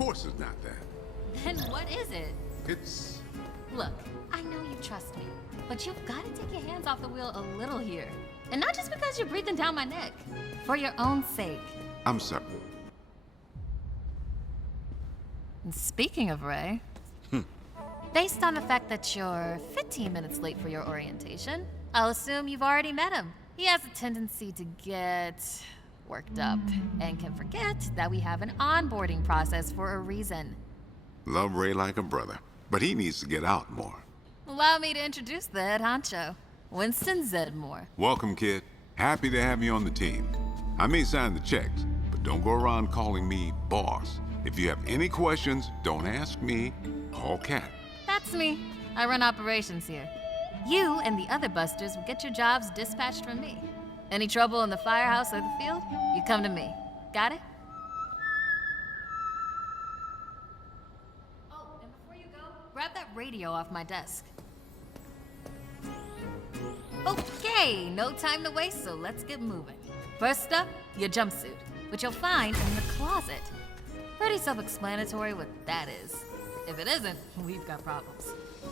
course it's not that. Then what is it? It's... Look, I know you trust me, but you've got to take your hands off the wheel a little here. And not just because you're breathing down my neck. For your own sake. I'm sorry. And speaking of Ray, based on the fact that you're 15 minutes late for your orientation, I'll assume you've already met him. He has a tendency to get worked up and can forget that we have an onboarding process for a reason. Love Ray like a brother, but he needs to get out more. Allow me to introduce the head honcho, Winston Zedmore. Welcome, kid. Happy to have you on the team. I may sign the checks, but don't go around calling me boss. If you have any questions, don't ask me. Call Kat. That's me. I run operations here. You and the other busters will get your jobs dispatched from me. Any trouble in the firehouse or the field, you come to me. Got it? Oh, and before you go, grab that radio off my desk. Okay, no time to waste, so let's get moving. First up, your jumpsuit, which you'll find in the closet. Pretty self-explanatory what that is. If it isn't, we've got problems.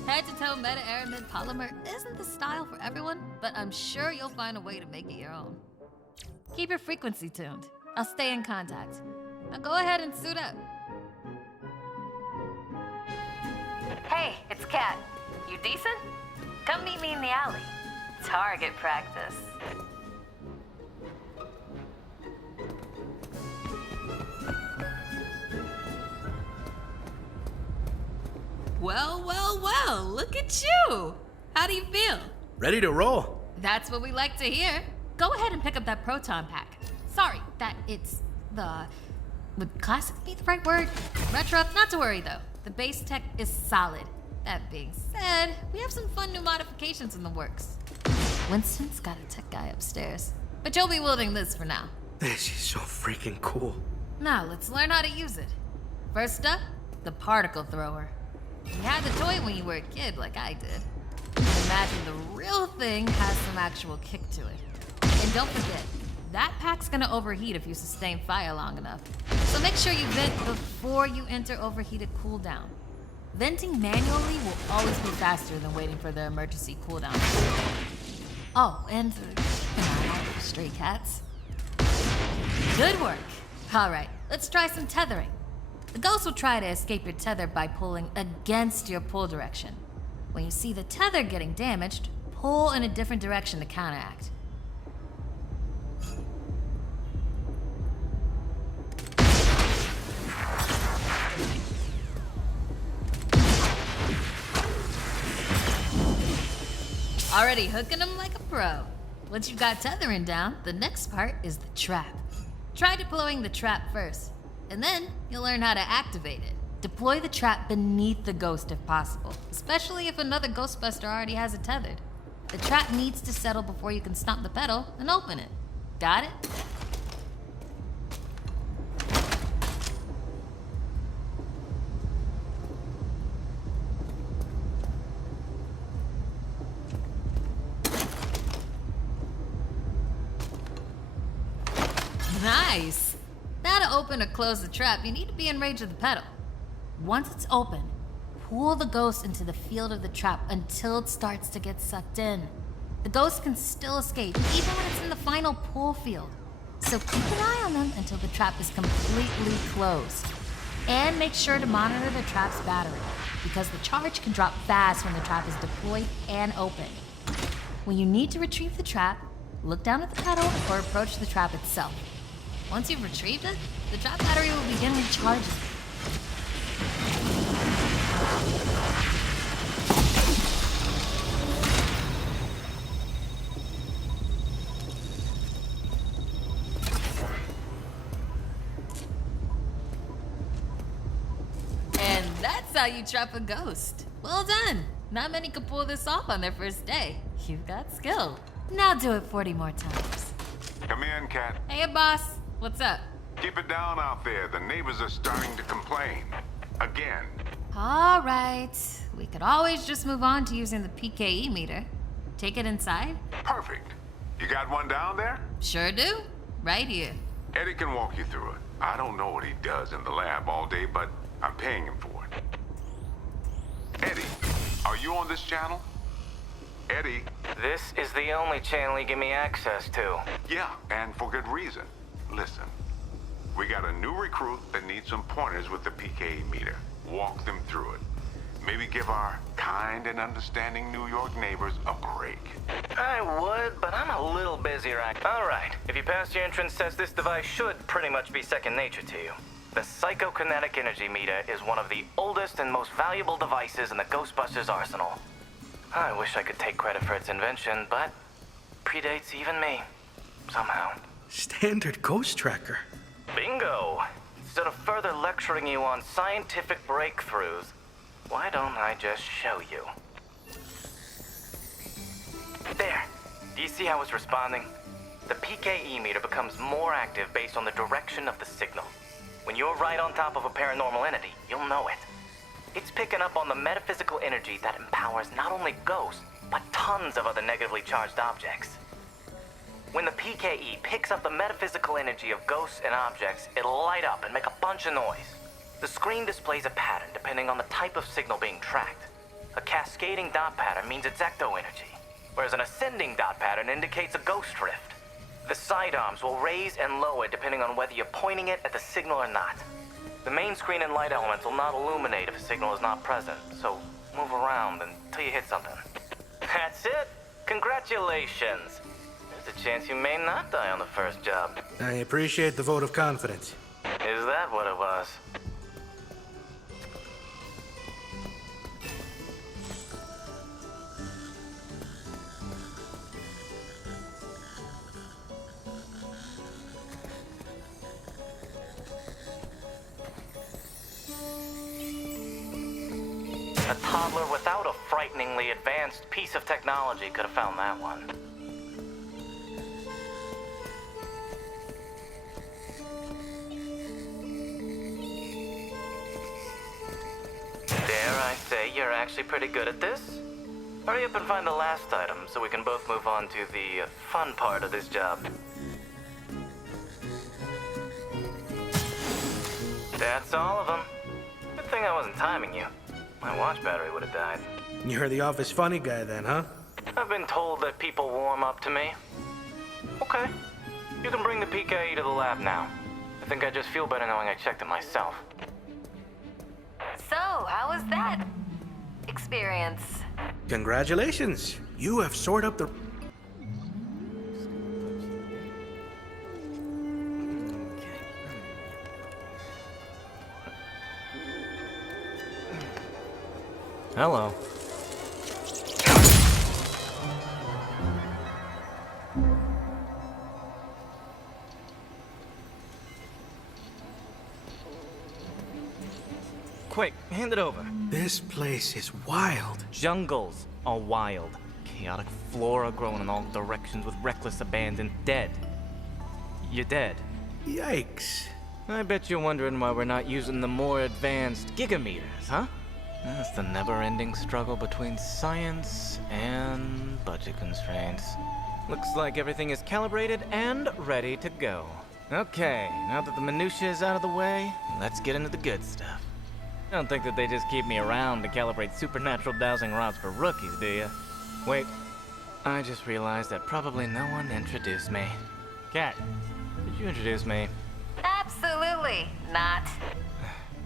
Head-to-toe meta-aramid polymer isn't the style for everyone, but I'm sure you'll find a way to make it your own. Keep your frequency tuned. I'll stay in contact. Now go ahead and suit up. Hey, it's Kat. You decent? Come meet me in the alley. Target practice. Well, well, well, look at you. How do you feel? Ready to roll. That's what we like to hear. Go ahead and pick up that proton pack. Sorry, that it's the... Would classic be the right word? Retro? Not to worry, though. The base tech is solid. That being said, we have some fun new modifications in the works. Winston's got a tech guy upstairs, but you'll be wielding this for now. She's so freaking cool. Now, let's learn how to use it. First up, the particle thrower. You had the toy when you were a kid, like I did. Imagine the real thing has some actual kick to it. And don't forget, that pack's gonna overheat if you sustain fire long enough. So make sure you vent before you enter overheated cooldown. Venting manually will always be faster than waiting for the emergency cooldown. Oh, and keep an eye out for stray cats. Good work. All right, let's try some tethering. The ghost will try to escape your tether by pulling against your pull direction. When you see the tether getting damaged, pull in a different direction to counteract. Already hooking them like a pro. Once you've got tethering down, the next part is the trap. Try deploying the trap first, and then you'll learn how to activate it. Deploy the trap beneath the ghost if possible, especially if another Ghostbuster already has it tethered. The trap needs to settle before you can stomp the pedal and open it. Got it? Nice! Now to open or close the trap, you need to be in range of the pedal. Once it's open, pull the ghost into the field of the trap until it starts to get sucked in. The ghost can still escape, even when it's in the final pull field. So keep an eye on them until the trap is completely closed. And make sure to monitor the trap's battery, because the charge can drop fast when the trap is deployed and open. When you need to retrieve the trap, look down at the pedal or approach the trap itself. Once you've retrieved it, the trap battery will begin recharging. And that's how you trap a ghost. Well done. Not many can pull this off on their first day. You've got skill. Now do it 40 more times. Come in, Kat. Hey, boss. What's up? Keep it down out there. The neighbors are starting to complain. Again. All right. We could always just move on to using the PKE meter. Take it inside? Perfect. You got one down there? Sure do. Right here. Eddie can walk you through it. I don't know what he does in the lab all day, but I'm paying him for it. Eddie, are you on this channel? Eddie? This is the only channel you give me access to. Yeah, and for good reason. Listen, we got a new recruit that needs some pointers with the PKE meter. Walk them through it. Maybe give our kind and understanding New York neighbors a break. I would, but I'm a little busy right now. All right, if you pass your entrance test, this device should pretty much be second nature to you. The psychokinetic energy meter is one of the oldest and most valuable devices in the Ghostbusters arsenal. I wish I could take credit for its invention, but predates even me, somehow. Standard ghost tracker. Bingo! Instead of further lecturing you on scientific breakthroughs, why don't I just show you? There. Do you see how it's responding? The PKE meter becomes more active based on the direction of the signal. When you're right on top of a paranormal entity, you'll know it. It's picking up on the metaphysical energy that empowers not only ghosts, but tons of other negatively charged objects. When the PKE picks up the metaphysical energy of ghosts and objects, it'll light up and make a bunch of noise. The screen displays a pattern depending on the type of signal being tracked. A cascading dot pattern means it's ecto energy, whereas an ascending dot pattern indicates a ghost drift. The sidearms will raise and lower depending on whether you're pointing it at the signal or not. The main screen and light elements will not illuminate if a signal is not present, so move around until you hit something. That's it! Congratulations! There's a chance you may not die on the first job. I appreciate the vote of confidence. Is that what it was? A toddler without a frighteningly advanced piece of technology could have found that one. Dare I say you're actually pretty good at this? Hurry up and find the last item so we can both move on to the fun part of this job. That's all of them. Good thing I wasn't timing you. My watch battery would have died. You're the office funny guy then, huh? I've been told that people warm up to me. Okay. You can bring the PKE to the lab now. I think I just feel better knowing I checked it myself. So, how was that experience? Congratulations. You have soared up the... Hello. Quick, hand it over. This place is wild. Jungles are wild. Chaotic flora growing in all directions with reckless abandon. Dead. You're dead. Yikes. I bet you're wondering why we're not using the more advanced gigameters, huh? That's the never-ending struggle between science and budget constraints. Looks like everything is calibrated and ready to go. Okay, now that the minutiae is out of the way, let's get into the good stuff. I don't think that they just keep me around to calibrate supernatural dowsing rods for rookies, do you? Wait, I just realized that probably no one introduced me. Kat, did you introduce me? Absolutely not.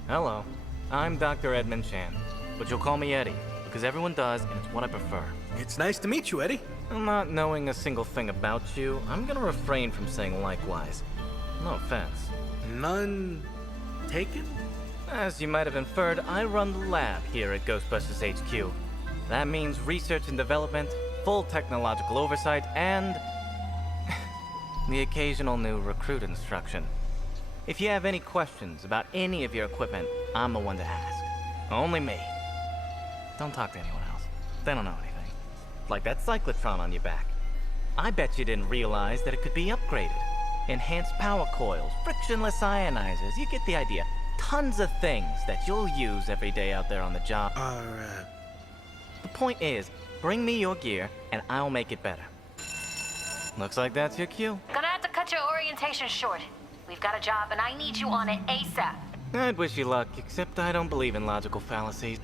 Hello, I'm Dr. Edmund Chan, but you'll call me Eddie, because everyone does, and it's what I prefer. It's nice to meet you, Eddie. Not knowing a single thing about you, I'm gonna refrain from saying likewise. No offense. None taken? As you might have inferred, I run the lab here at Ghostbusters HQ. That means research and development, full technological oversight, and the occasional new recruit instruction. If you have any questions about any of your equipment, I'm the one to ask. Only me. Don't talk to anyone else. They don't know anything. Like that cyclotron on your back. I bet you didn't realize that it could be upgraded. Enhanced power coils, frictionless ionizers, you get the idea. Tons of things that you'll use every day out there on the job. The point is, bring me your gear and I'll make it better. Looks like that's your cue. Gonna have to cut your orientation short. We've got a job and I need you on it ASAP. I'd wish you luck, except I don't believe in logical fallacies.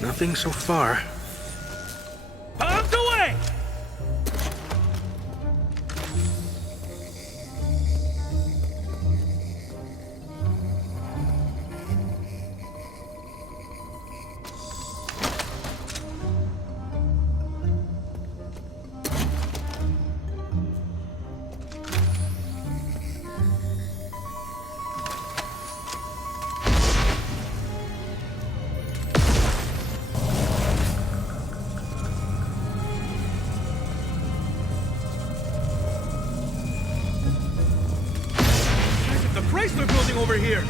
Nothing so far. Out the way! Chrysler building over here.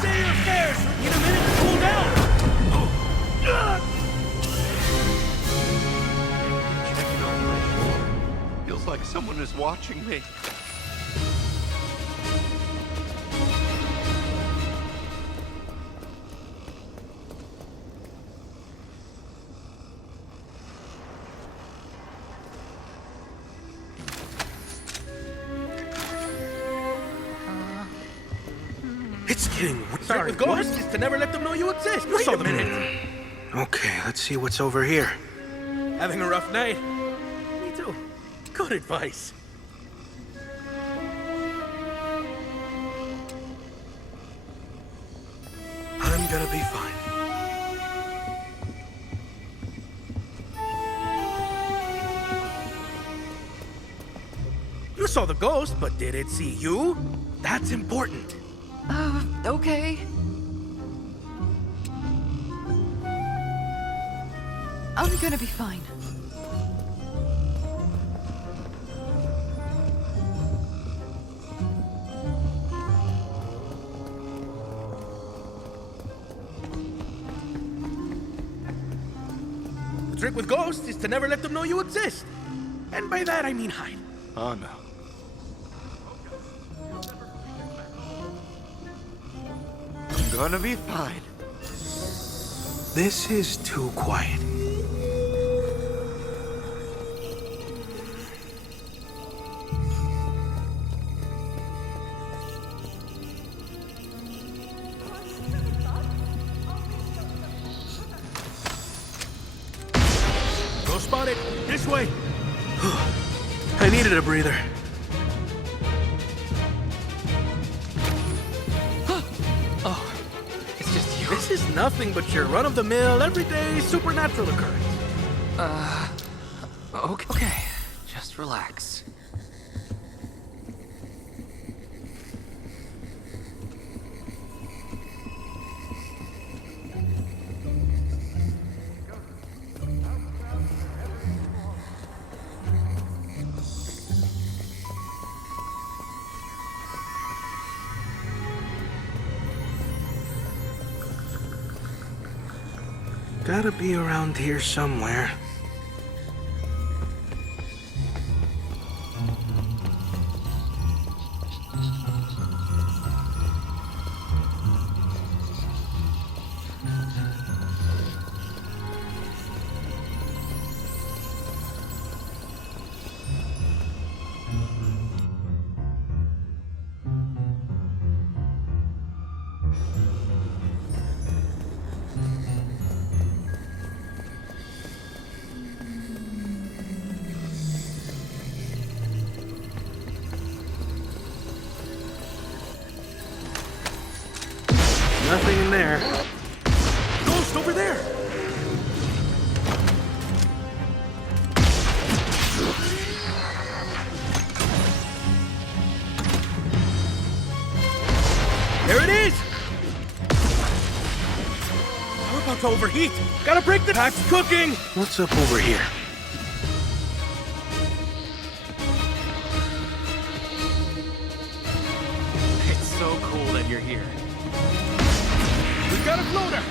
Say your affairs. Need a minute to cool down. Feels like someone is watching me. It's getting weird. Sorry, with ghosts is to never let them know you exist. Wait a minute. Okay, let's see what's over here. Having a rough night? Me too. Good advice. I'm gonna be fine. You saw the ghost, but did it see you? That's important. Okay. I'm gonna be fine. The trick with ghosts is to never let them know you exist. And by that, I mean hide. Oh no. I'm gonna be fine. This is too quiet. Go spot it. This way. I needed a breather. Oh, it's just you. This is nothing but your run-of-the-mill, everyday supernatural occurrence. Okay, just relax. Gotta be around here somewhere. Nothing in there. Ghost over there! There it is! We're about to overheat. Gotta break the pack's cooking! What's up over here? It's so cool that you're here. We got a floater!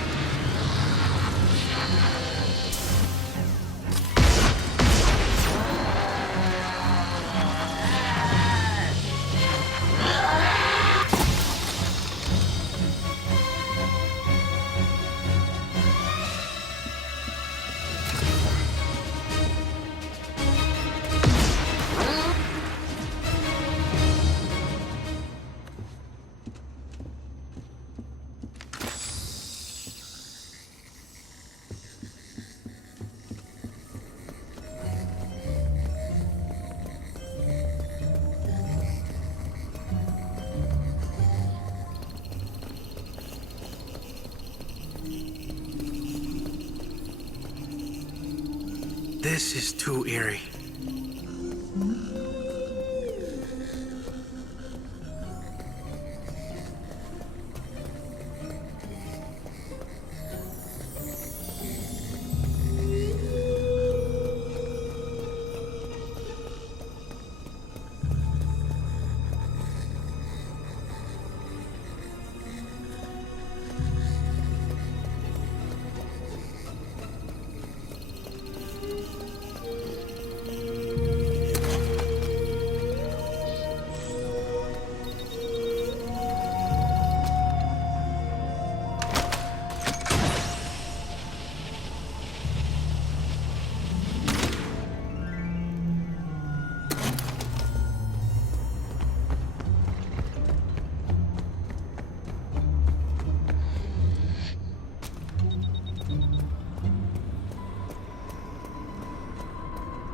This is too eerie.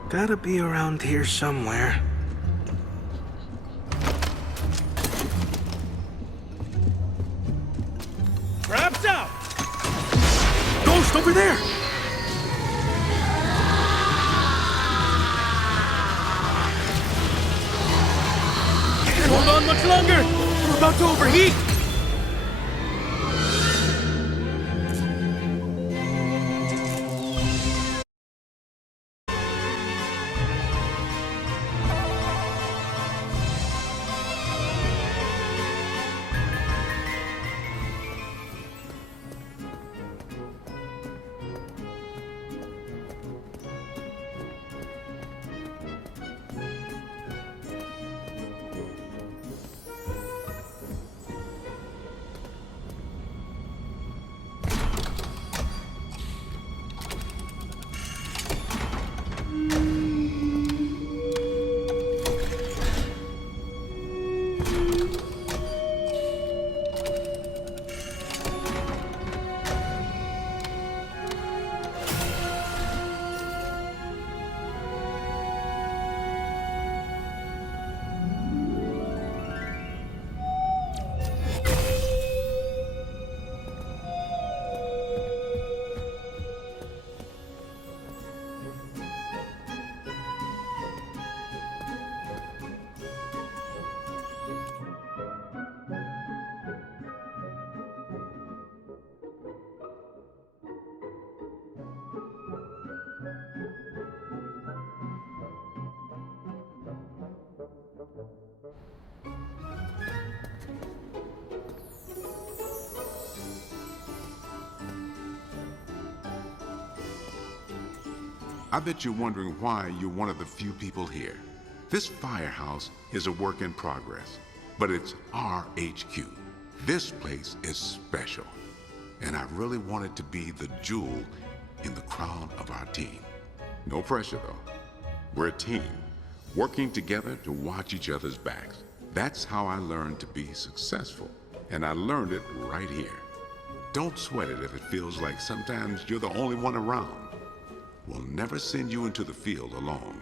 Gotta be around here somewhere. Traps out! Ghost over there! Can't hold on much longer! We're about to overheat! I bet you're wondering why you're one of the few people here. This firehouse is a work in progress, but it's our HQ. This place is special, and I really want it to be the jewel in the crown of our team. No pressure, though. We're a team, working together to watch each other's backs. That's how I learned to be successful, and I learned it right here. Don't sweat it if it feels like sometimes you're the only one around. We'll never send you into the field alone.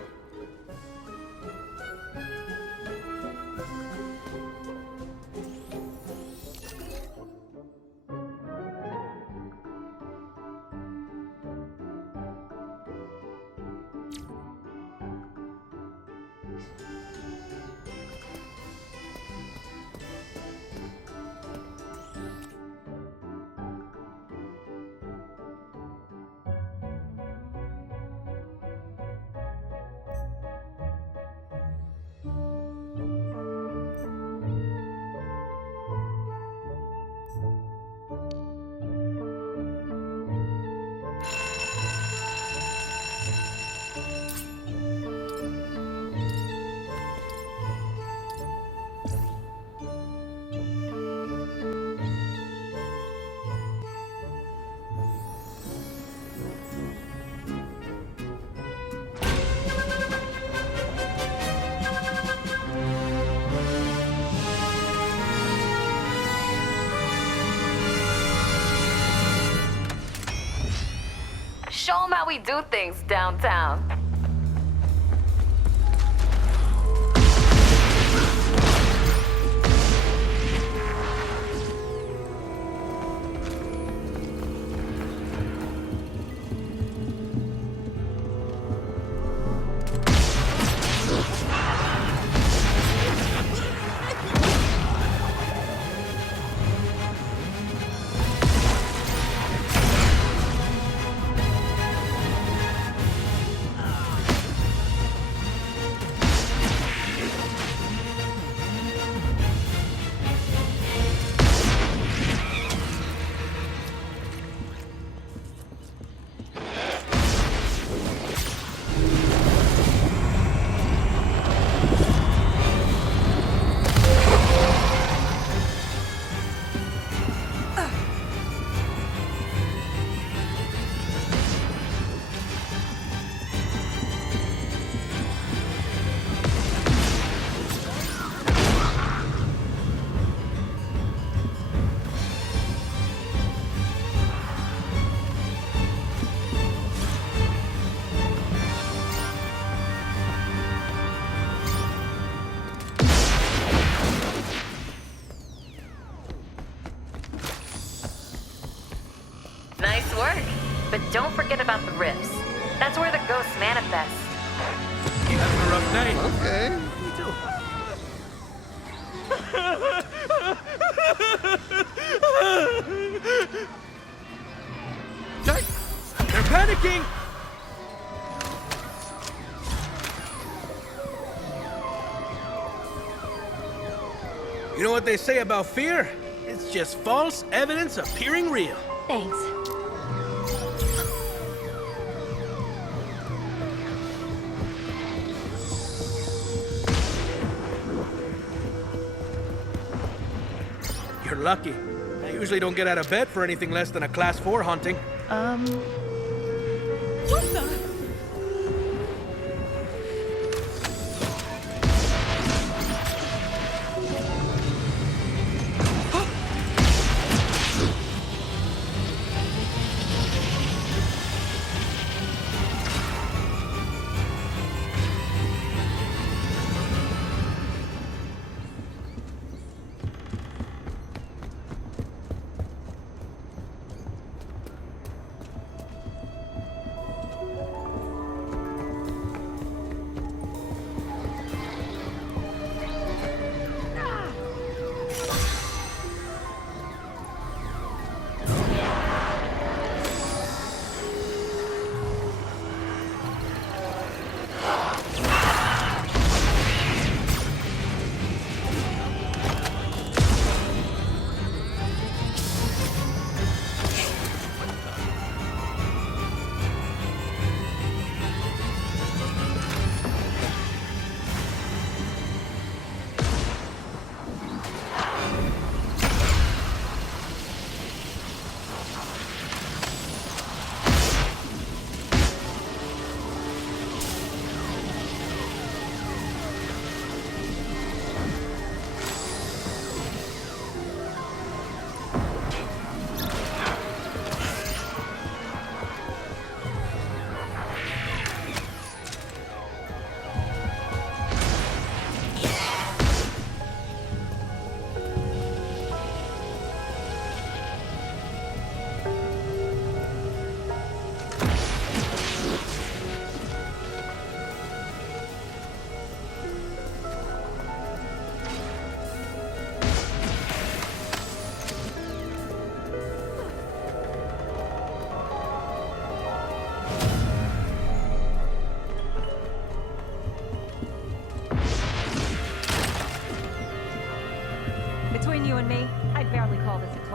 Show them how we do things downtown. Nice work. But don't forget about the rifts. That's where the ghosts manifest. You having a rough night? Okay. Me too. They're panicking! You know what they say about fear? It's just false evidence appearing real. Thanks. You're lucky. I usually don't get out of bed for anything less than a Class 4 haunting. What the?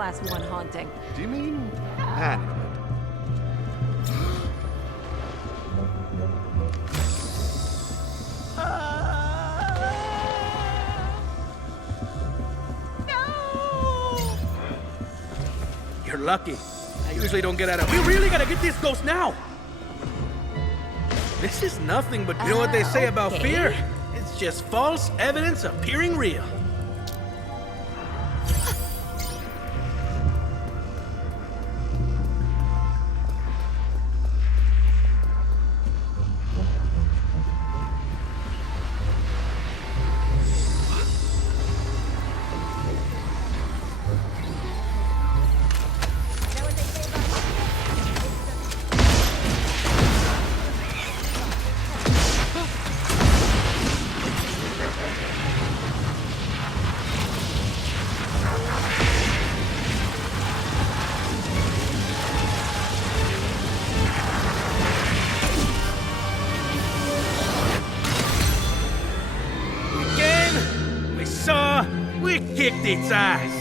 Class 1 haunting. Do you mean animate? You're lucky. I usually don't get out of... We really gotta get this ghost now! This is nothing but, you know what they say about fear? It's just false evidence appearing real. We kicked its ass.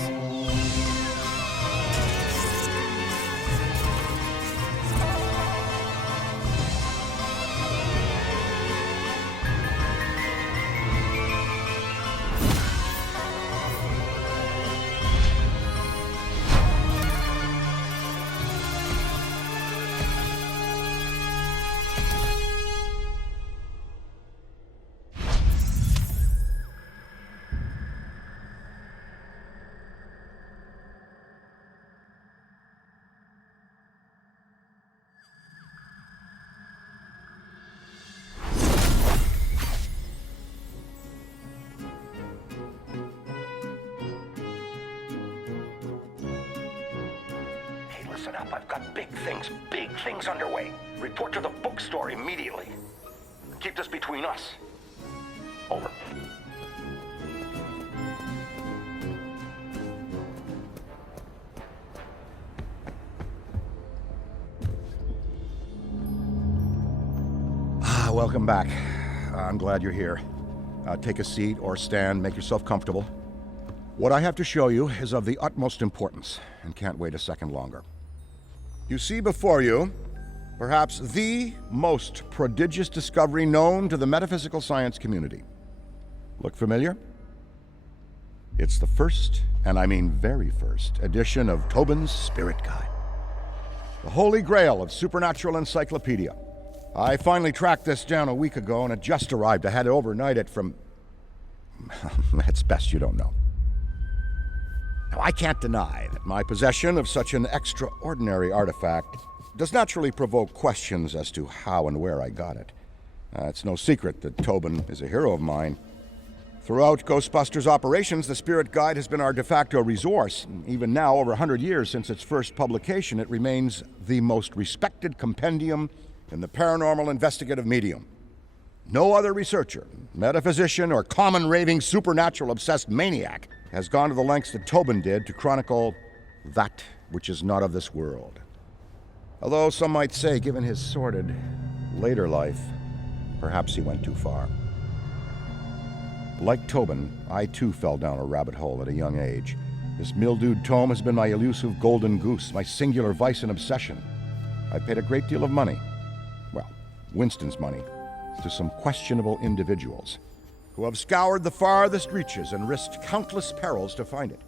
Listen up, I've got big things underway. Report to the bookstore immediately. Keep this between us. Over. Welcome back. I'm glad you're here. Take a seat or stand, make yourself comfortable. What I have to show you is of the utmost importance, and can't wait a second longer. You see before you, perhaps the most prodigious discovery known to the metaphysical science community. Look familiar? It's the first, and I mean very first, edition of Tobin's Spirit Guide. The holy grail of supernatural encyclopedia. I finally tracked this down a week ago, and it just arrived. I had to overnight it from... It's best you don't know. Now, I can't deny that my possession of such an extraordinary artifact does naturally provoke questions as to how and where I got it. It's no secret that Tobin is a hero of mine. Throughout Ghostbusters operations, the Spirit Guide has been our de facto resource. Even now, over 100 years since its first publication, it remains the most respected compendium in the paranormal investigative medium. No other researcher, metaphysician, or common raving supernatural-obsessed maniac has gone to the lengths that Tobin did to chronicle that which is not of this world. Although some might say, given his sordid later life, perhaps he went too far. Like Tobin, I too fell down a rabbit hole at a young age. This mildewed tome has been my elusive golden goose, my singular vice and obsession. I paid a great deal of money, well, Winston's money, to some questionable individuals who have scoured the farthest reaches and risked countless perils to find it.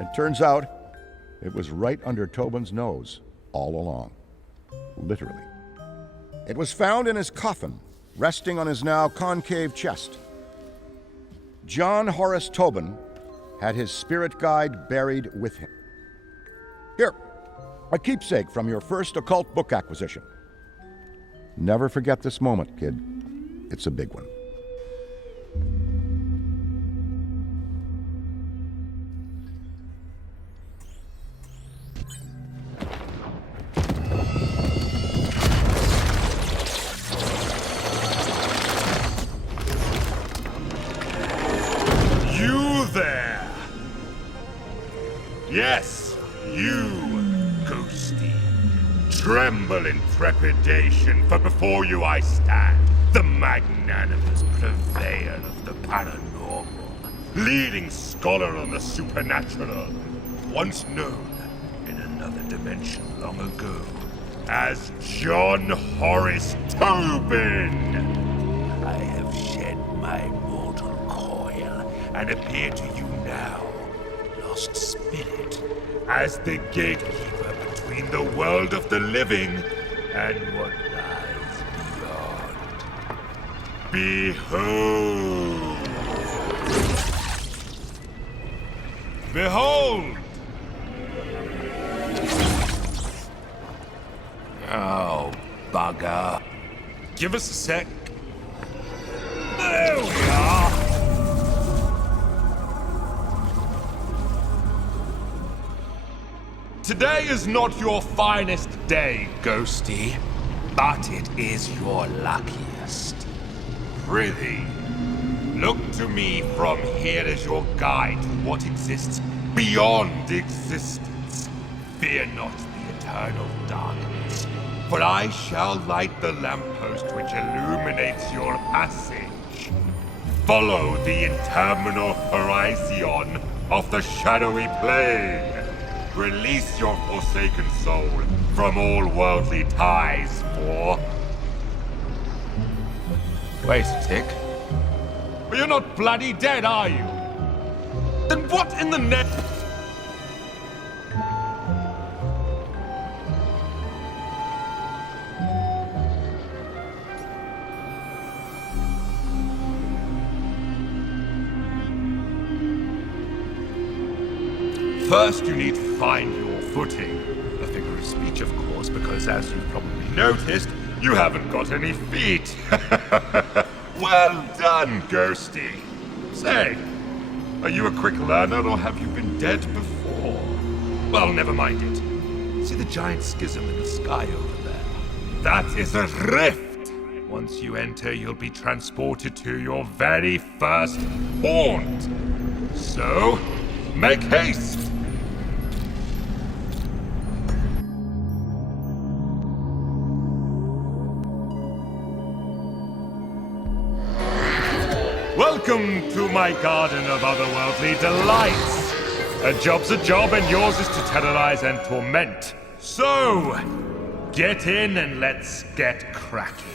It turns out it was right under Tobin's nose all along. Literally. It was found in his coffin, resting on his now concave chest. John Horace Tobin had his Spirit Guide buried with him. Here, a keepsake from your first occult book acquisition. Never forget this moment, kid. It's a big one. You there! Yes, you, Ghosty. Tremble in trepidation, for before you I stand, the magnanimous purveyor of the paranormal, leading scholar on the supernatural, once known in another dimension long ago as John Horace Tobin. I have shed my mortal coil and appear to you now, lost spirit, as the gatekeeper between the world of the living and what lies beyond. Behold! Behold! Oh, bugger. Give us a sec. There we are! Today is not your finest day, Ghosty, but it is your luckiest. Prithee, look to me from here as your guide to what exists beyond existence. Fear not the eternal darkness, for I shall light the lamppost which illuminates your passage. Follow the interminable horizon of the shadowy plane. Release your forsaken soul from all worldly ties, for... Wait a tick. Well, you're not bloody dead, are you? Then what in the net... First, you need to find your footing. A figure of speech, of course, because as you've probably noticed, you haven't got any feet. Well done, Ghosty. Say, are you a quick learner or have you been dead before? Well, never mind it. See the giant schism in the sky over there? That is a rift. Once you enter, you'll be transported to your very first haunt. So, make haste. Welcome to my garden of otherworldly delights. A job's a job and yours is to terrorize and torment. So, get in and let's get cracking.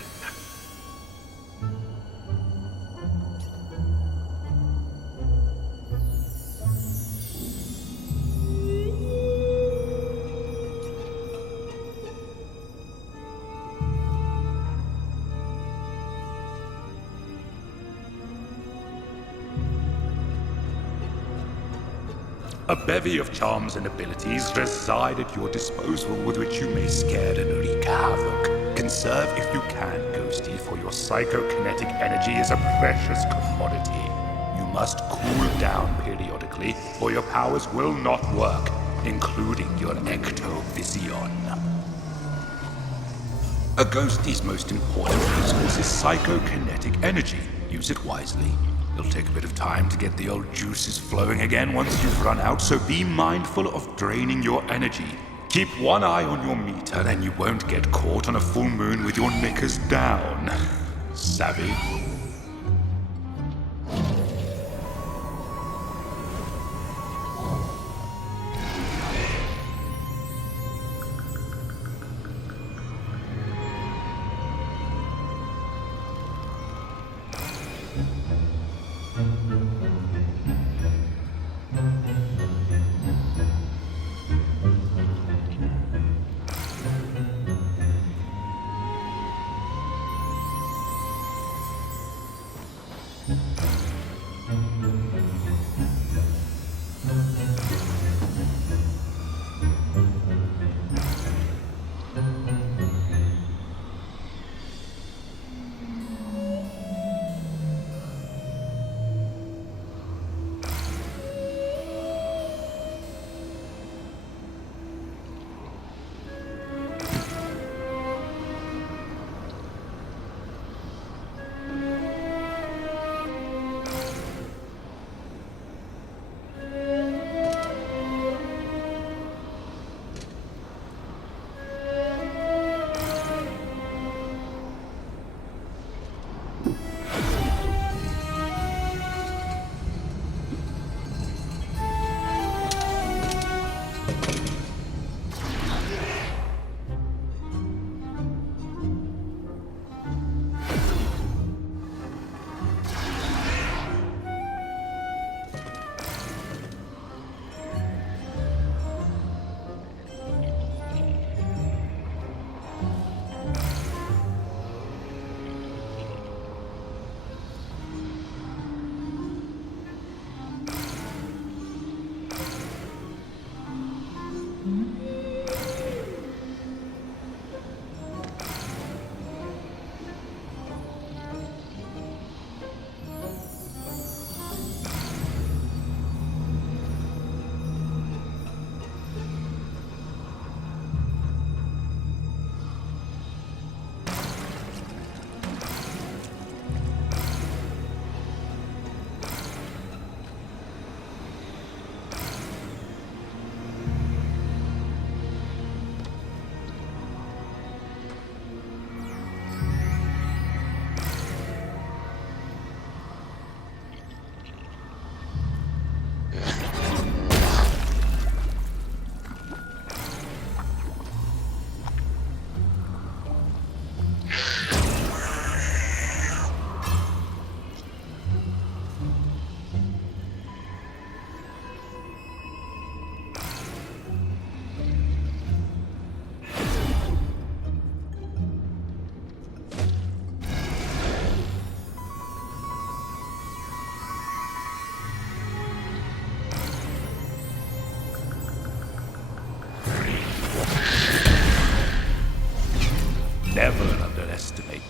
A bevy of charms and abilities reside at your disposal with which you may scare and wreak havoc. Conserve if you can, Ghosty, for your psychokinetic energy is a precious commodity. You must cool down periodically, or your powers will not work, including your Ecto Vision. A Ghosty's most important resource is psychokinetic energy. Use it wisely. It'll take a bit of time to get the old juices flowing again once you've run out, so be mindful of draining your energy. Keep one eye on your meter, then you won't get caught on a full moon with your knickers down. Savvy?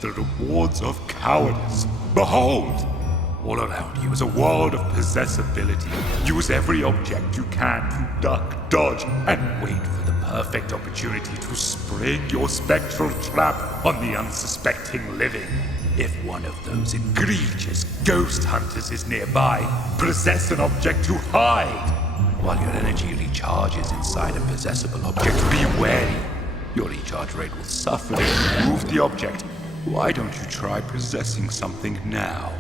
the rewards of cowardice. Behold! All around you is a world of possessibility. Use every object you can to duck, dodge, and wait for the perfect opportunity to spring your spectral trap on the unsuspecting living. If one of those egregious ghost hunters is nearby, possess an object to hide. While your energy recharges inside a possessible object, be wary. Your recharge rate will suffer if you move the object. Why don't you try possessing something now?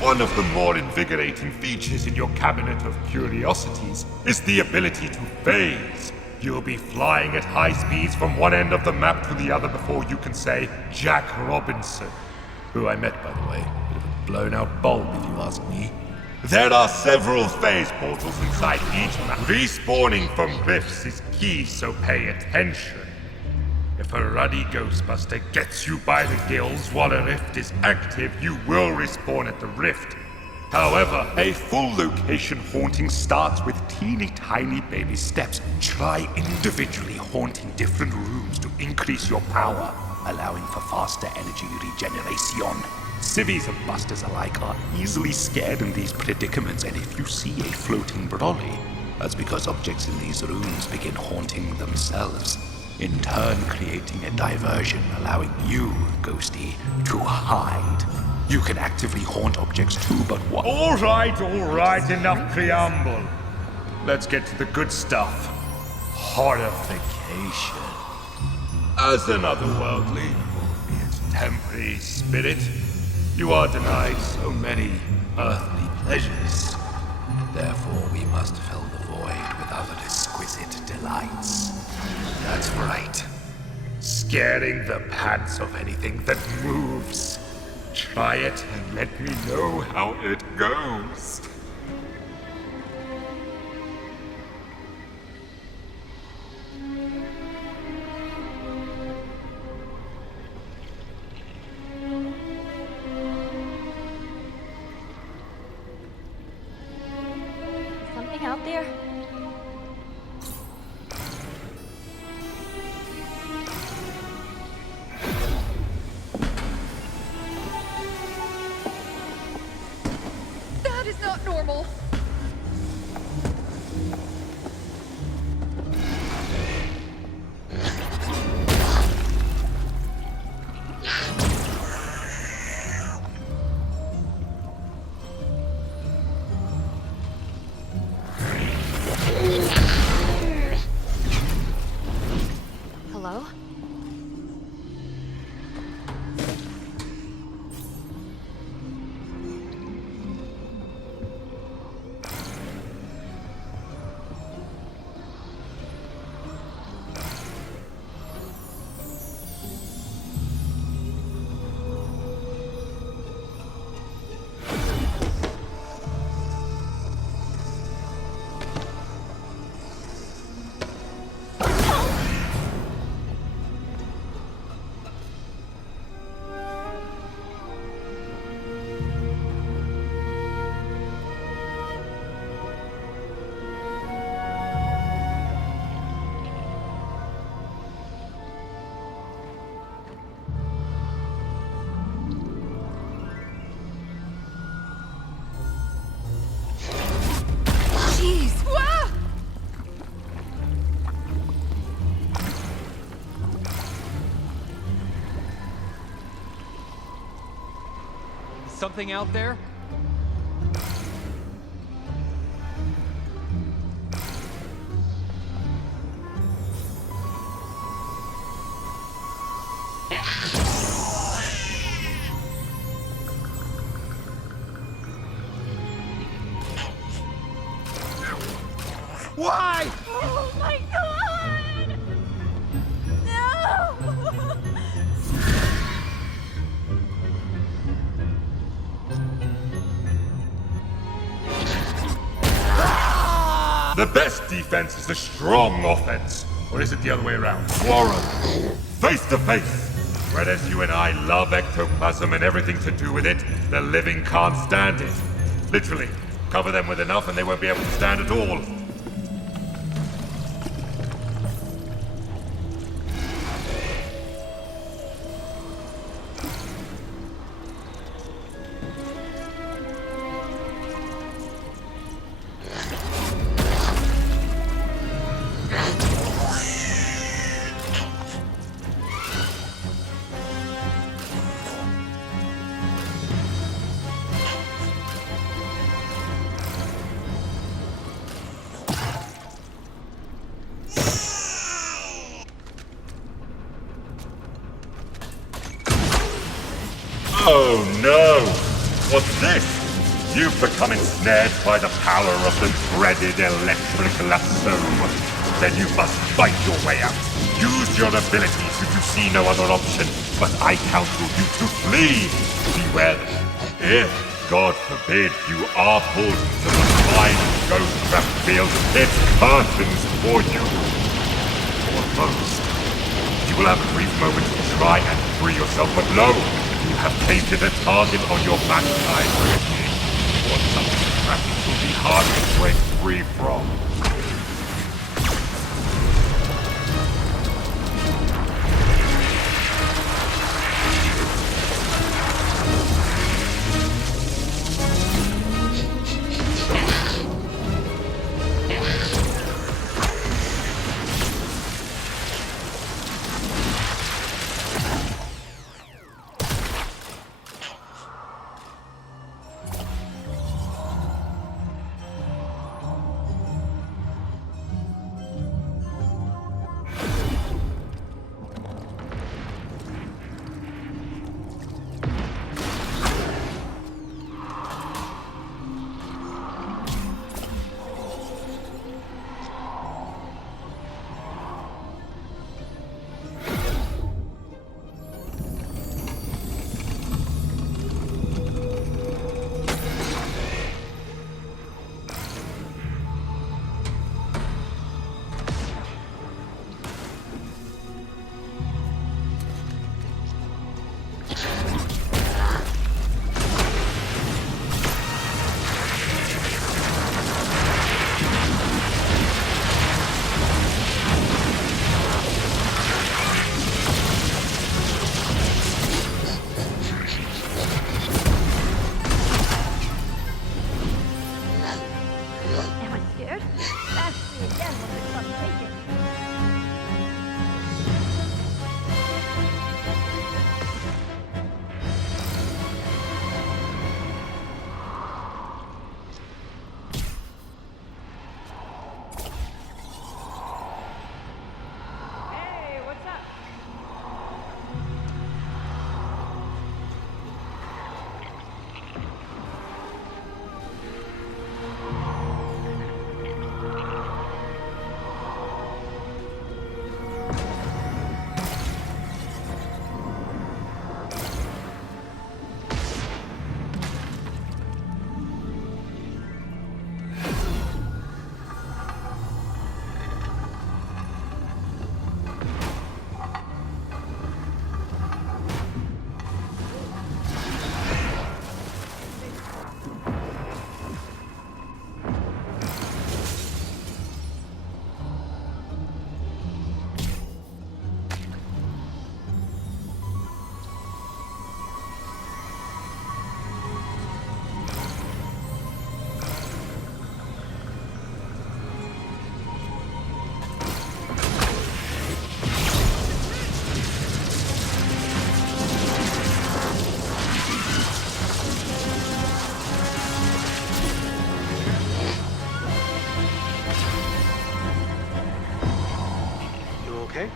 One of the more invigorating features in your cabinet of curiosities is the ability to phase. You'll be flying at high speeds from one end of the map to the other before you can say Jack Robinson, who I met, by the way. Bit of a blown-out bulb, if you ask me. There are several phase portals inside each map. Respawning from glyphs is key, so pay attention. If a ruddy Ghostbuster gets you by the gills while a rift is active, you will respawn at the rift. However, a full location haunting starts with teeny tiny baby steps. Try individually haunting different rooms to increase your power, allowing for faster energy regeneration. Civvies and busters alike are easily scared in these predicaments, and if you see a floating brolly, that's because objects in these rooms begin haunting themselves, in turn creating a diversion, allowing you, Ghosty, to hide. You can actively haunt objects too, but what? All right, enough preamble. Let's get to the good stuff. Horrification. As an otherworldly, albeit temporary spirit, you are denied so many earthly pleasures. Therefore, we must fill the void with other exquisite delights. That's right. Scaring the pants of anything that moves. Try it and let me know how it goes. Something out there? something out there? Why? Oh my god! No! The best defense is the strong offense. Or is it the other way around? Warren, face to face. Whereas you and I love ectoplasm and everything to do with it, the living can't stand it. Literally, cover them with enough and they won't be able to stand at all. Oh no! What's this? You've become ensnared by the power of the dreaded electric lasso. Then you must fight your way out. Use your abilities if you see no other option, but I counsel you to flee. Beware that if, God forbid, you are pulled into the final ghost trap field, it's curtains for you. Almost. You will have a brief moment to try and free yourself, but lo! You have tainted a target on your backside. Or something traffic will be hard to break free from. okay?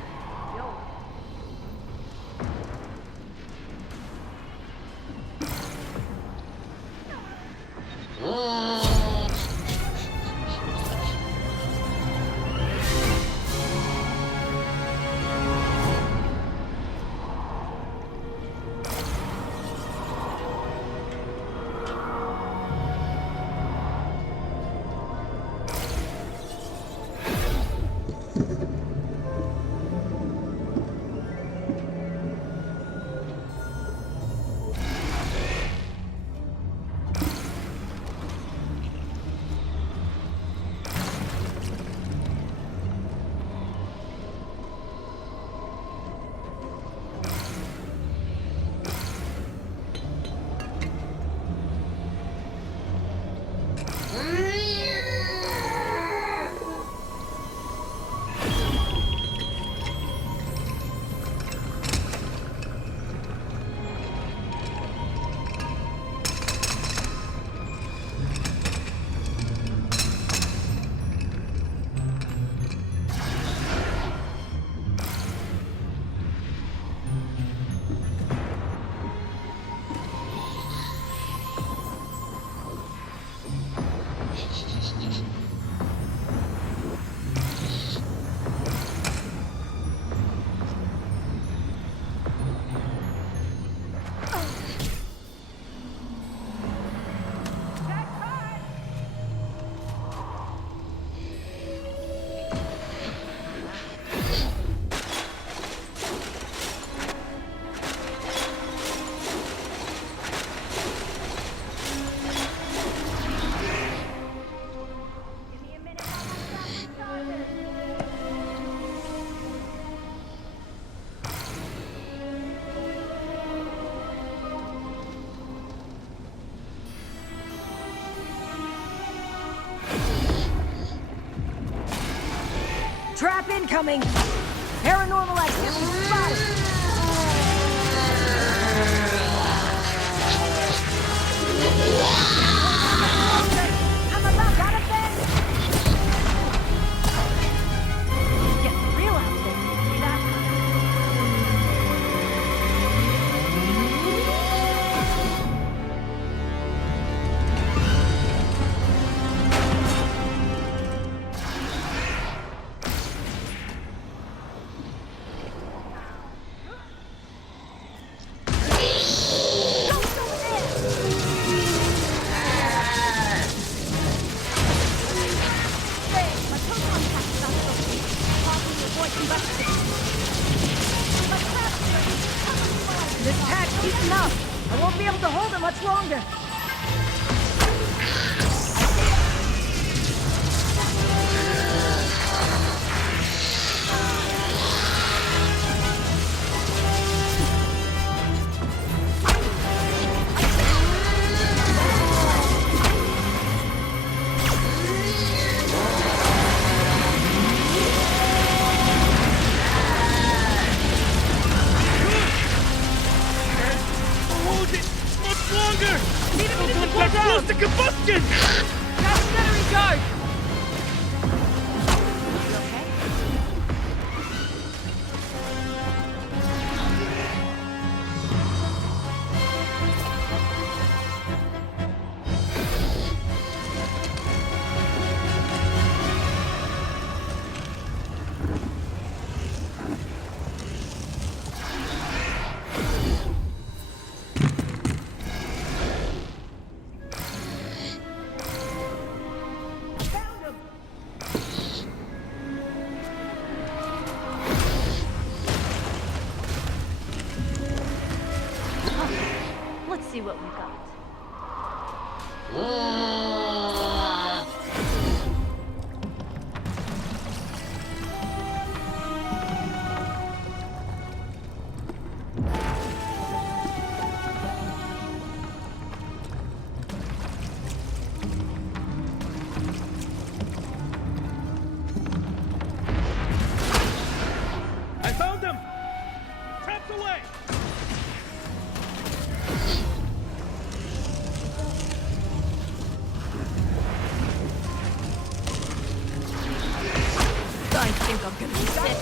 Trap incoming! Paranormal activity spotted! I'm about out of bed! He's getting real out there. See that? This pack's eaten up. I won't be able to hold it much longer. Close to combustion! That's gonna recharge! Let's see what we got. I found them! Traps away! Thank you. think I'm gonna sit?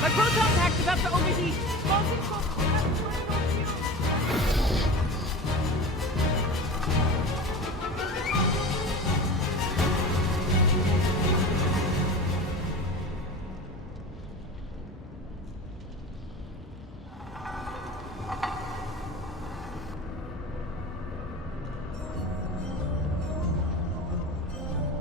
My proton pack's about to overheat.